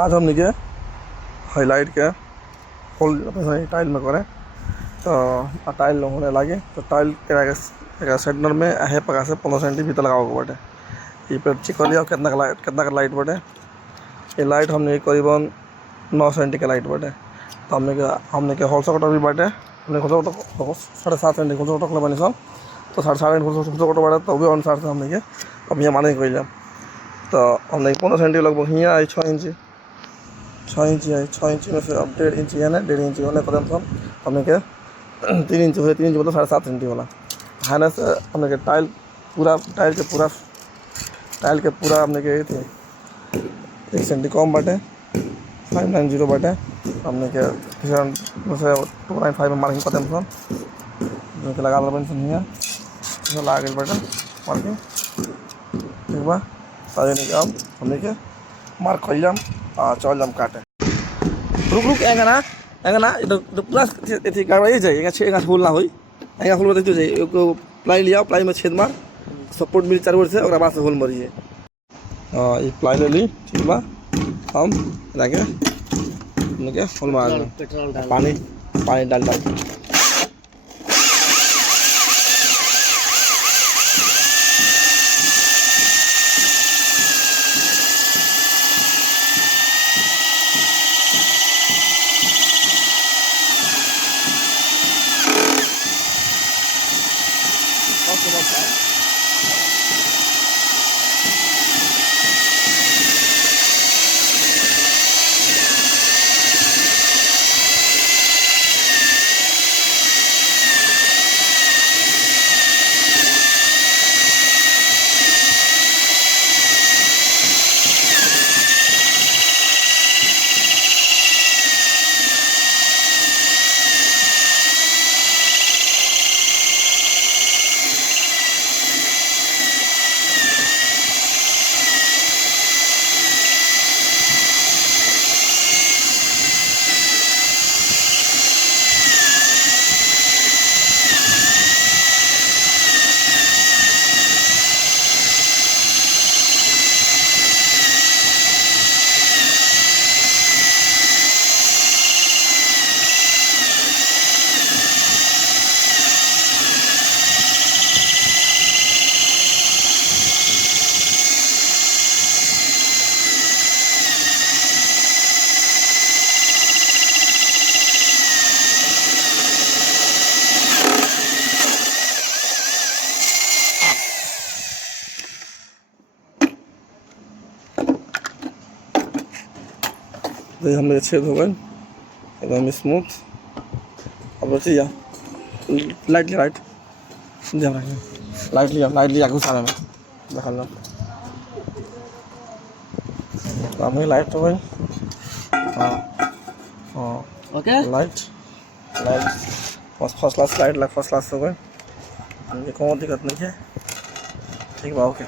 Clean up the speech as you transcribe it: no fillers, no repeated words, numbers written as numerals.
आज हमने के हाईलाइट के होल टाइल में करे तो टाइल होने लगे तो टाइल के सेंटर में है पका से 15 सेंटी भीतर लगाओ बटे ये पे चेक कर लिया कितना का लाइट बटे। ये लाइट हमने करीबन 9 सेंटी के लाइट बटे। तो हमने के होल सॉकेट भी बटे हमने hole socket 7.5 centi hole socket बनी सब तो 7.5 होल सॉकेट बटे तो भी अनुसार से हमने के अब यहाँ माने कर तो हमने 15 सेंटी लगभग यहाँ आई 6 इंची है 6 इंची में से अब 1.5 इंची है ना 1.5 इंची होने कदम सब हमने के 3 इंची हो 3 इंची मतलब 7.5 सेंटी वाला है से हमने के टाइल के पूरा हमने के थे 1 सेंटी कम बटे 590 बटे हमने के 295 में मार्किंग कदम सब लगा बन ला गए बटे मार्किंग ठीक बा सारे अब हमने के मार्क कर जाम चल जाम काटे रुक एंगा ना तो पूरा एथी करवाई जाए एंगा छे एंगा होल ना होई एंगा होल देखियो जाए एक प्लाई लिया प्लाई में छेद मार सपोर्ट मिल चारों ओर से और बाद से होल मरी है ये प्लाई ले ली ठीक बा हम लाके हमने के होल मार पानी डाल हमने छेद हो गए एकदम स्मूथ। अब बची जा लाइट लिया घुसा में देख लो हमें लाइट हो गई। हाँ okay light first class light first class हो गई कोई दिक्कत नहीं है ठीक बा ओके।